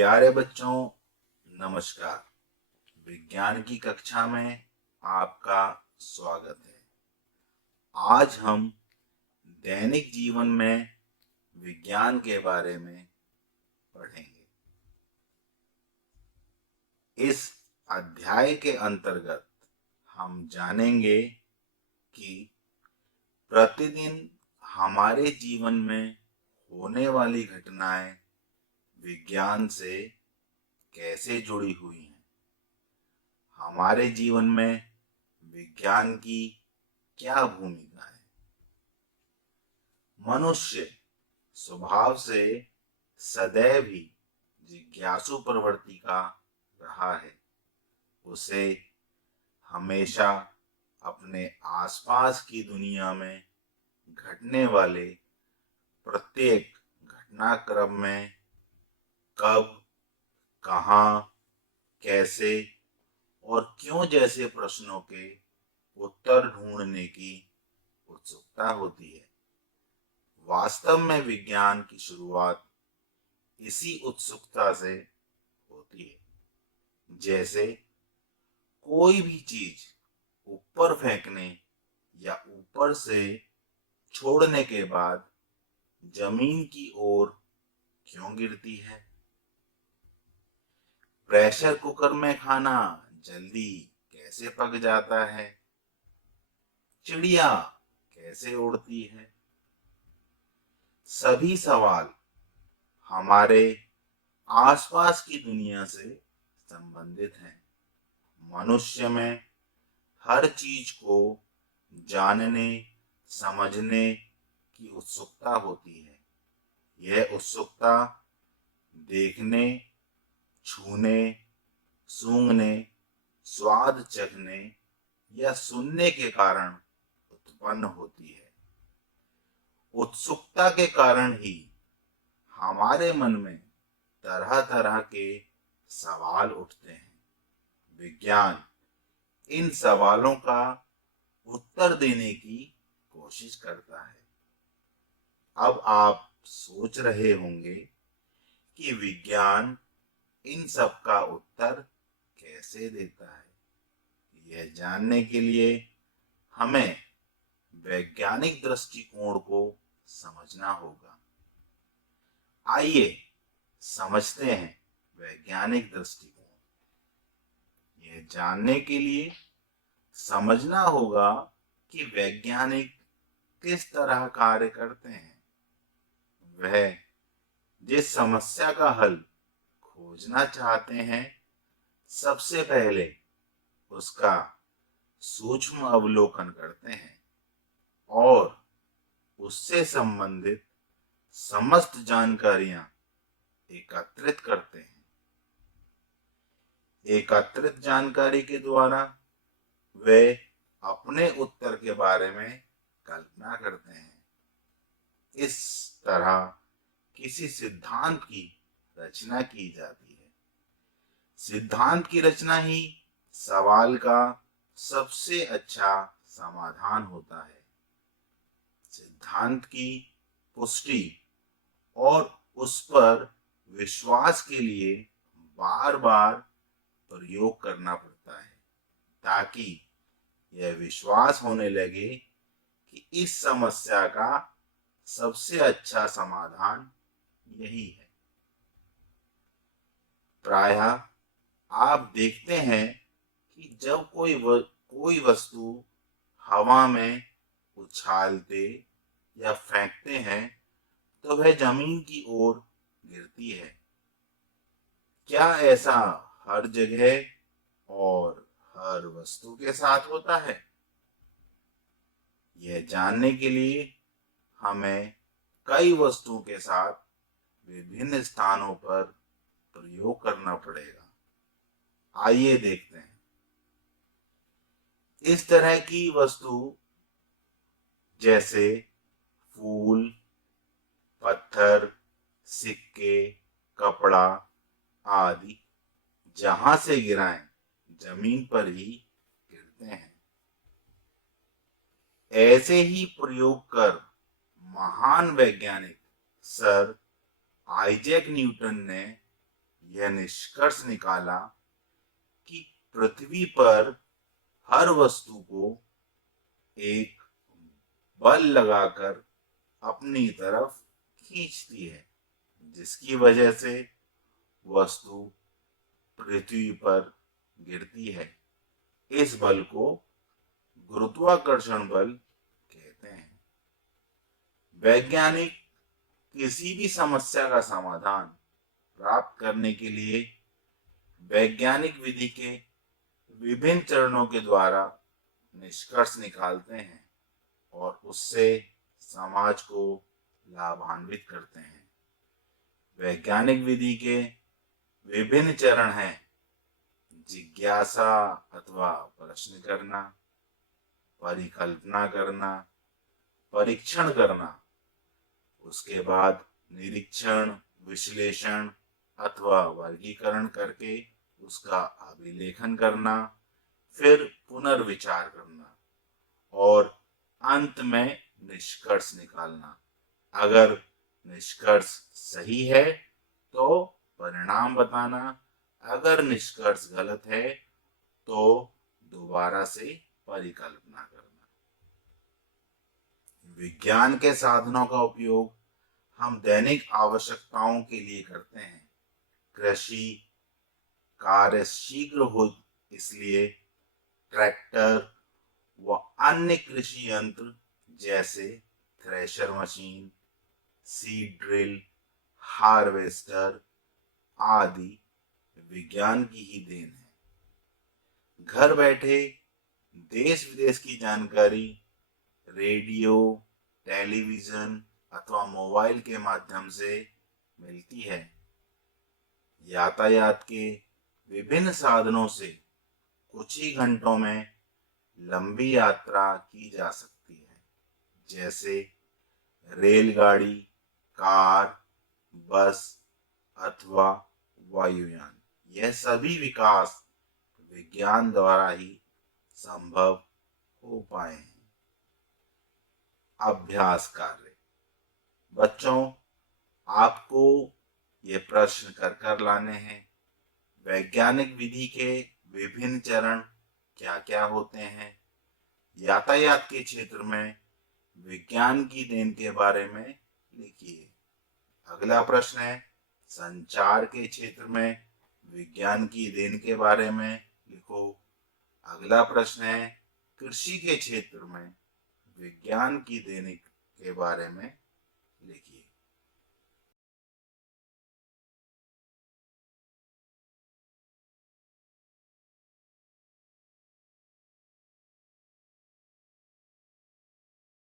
प्यारे बच्चों, नमस्कार। विज्ञान की कक्षा में आपका स्वागत है। आज हम दैनिक जीवन में विज्ञान के बारे में पढ़ेंगे। इस अध्याय के अंतर्गत हम जानेंगे कि प्रतिदिन हमारे जीवन में होने वाली घटनाएं विज्ञान से कैसे जुड़ी हुई हैं। हमारे जीवन में विज्ञान की क्या भूमिका है। मनुष्य स्वभाव से सदैव ही जिज्ञासु प्रवृत्ति का रहा है। उसे हमेशा अपने आसपास की दुनिया में घटने वाले प्रत्येक घटनाक्रम में कब, कहाँ, कैसे और क्यों जैसे प्रश्नों के उत्तर ढूंढने की उत्सुकता होती है। वास्तव में विज्ञान की शुरुआत इसी उत्सुकता से होती है। जैसे कोई भी चीज ऊपर फेंकने या ऊपर से छोड़ने के बाद जमीन की ओर क्यों गिरती है। प्रेशर कुकर में खाना जल्दी कैसे पक जाता है। चिड़िया कैसे उड़ती है। सभी सवाल हमारे आसपास की दुनिया से संबंधित हैं। मनुष्य में हर चीज को जानने, समझने की उत्सुकता होती है। यह उत्सुकता देखने, छूने, सूंघने, स्वाद चखने या सुनने के कारण उत्पन्न होती है। उत्सुकता के कारण ही हमारे मन में तरह तरह के सवाल उठते हैं। विज्ञान इन सवालों का उत्तर देने की कोशिश करता है। अब आप सोच रहे होंगे कि विज्ञान इन सब का उत्तर कैसे देता है। यह जानने के लिए हमें वैज्ञानिक दृष्टिकोण को समझना होगा। आइए समझते हैं वैज्ञानिक दृष्टिकोण। यह जानने के लिए समझना होगा कि वैज्ञानिक किस तरह कार्य करते हैं। वह जिस समस्या का हल खोजना चाहते हैं, सबसे पहले उसका सूक्ष्म अवलोकन करते हैं और उससे संबंधित समस्त जानकारियां एकत्रित करते हैं। एकत्रित जानकारी के द्वारा वे अपने उत्तर के बारे में कल्पना करते हैं। इस तरह किसी सिद्धांत की रचना की जाती है। सिद्धांत की रचना ही सवाल का सबसे अच्छा समाधान होता है। सिद्धांत की पुष्टि और उस पर विश्वास के लिए बार बार प्रयोग करना पड़ता है, ताकि यह विश्वास होने लगे कि इस समस्या का सबसे अच्छा समाधान यही है। प्रायः आप देखते हैं कि जब कोई वस्तु हवा में उछालते या फेंकते हैं तो वह जमीन की ओर गिरती है। क्या ऐसा हर जगह और हर वस्तु के साथ होता है? यह जानने के लिए हमें कई वस्तुओं के साथ विभिन्न स्थानों पर प्रयोग करना पड़ेगा। आइए देखते हैं। इस तरह की वस्तु जैसे फूल, पत्थर, सिक्के, कपड़ा आदि जहां से गिराएं जमीन पर ही गिरते हैं। ऐसे ही प्रयोग कर महान वैज्ञानिक सर आइजैक न्यूटन ने यह निष्कर्ष निकाला कि पृथ्वी पर हर वस्तु को एक बल लगाकर अपनी तरफ खींचती है, जिसकी वजह से वस्तु पृथ्वी पर गिरती है। इस बल को गुरुत्वाकर्षण बल कहते हैं। वैज्ञानिक किसी भी समस्या का समाधान प्राप्त करने के लिए वैज्ञानिक विधि के विभिन्न चरणों के द्वारा निष्कर्ष निकालते हैं और उससे समाज को लाभान्वित करते हैं। वैज्ञानिक विधि के विभिन्न चरण हैं: जिज्ञासा अथवा प्रश्न करना, परिकल्पना करना, परीक्षण करना, उसके बाद निरीक्षण, विश्लेषण अथवा वर्गीकरण करके उसका अभिलेखन करना, फिर पुनर्विचार करना और अंत में निष्कर्ष निकालना। अगर निष्कर्ष सही है तो परिणाम बताना, अगर निष्कर्ष गलत है तो दोबारा से परिकल्पना करना। विज्ञान के साधनों का उपयोग हम दैनिक आवश्यकताओं के लिए करते हैं। कृषि कार्य शीघ्र हो इसलिए ट्रैक्टर व अन्य कृषि यंत्र जैसे thresher machine, seed drill, harvester आदि विज्ञान की ही देन है। घर बैठे देश विदेश की जानकारी रेडियो, टेलीविजन अथवा मोबाइल के माध्यम से मिलती है। यातायात के विभिन्न साधनों से कुछ ही घंटों में लंबी यात्रा की जा सकती है, जैसे रेलगाड़ी, कार, बस अथवा वायुयान। यह सभी विकास विज्ञान द्वारा ही संभव हो पाए हैं। अभ्यास कार्य। बच्चों, आपको ये प्रश्न कर कर लाने हैं। वैज्ञानिक विधि के विभिन्न चरण क्या क्या होते हैं? यातायात के क्षेत्र में विज्ञान की देन के बारे में लिखिए। अगला प्रश्न है, संचार के क्षेत्र में विज्ञान की देन के बारे में लिखो। अगला प्रश्न है, कृषि के क्षेत्र में विज्ञान की देन के बारे में लिखिए।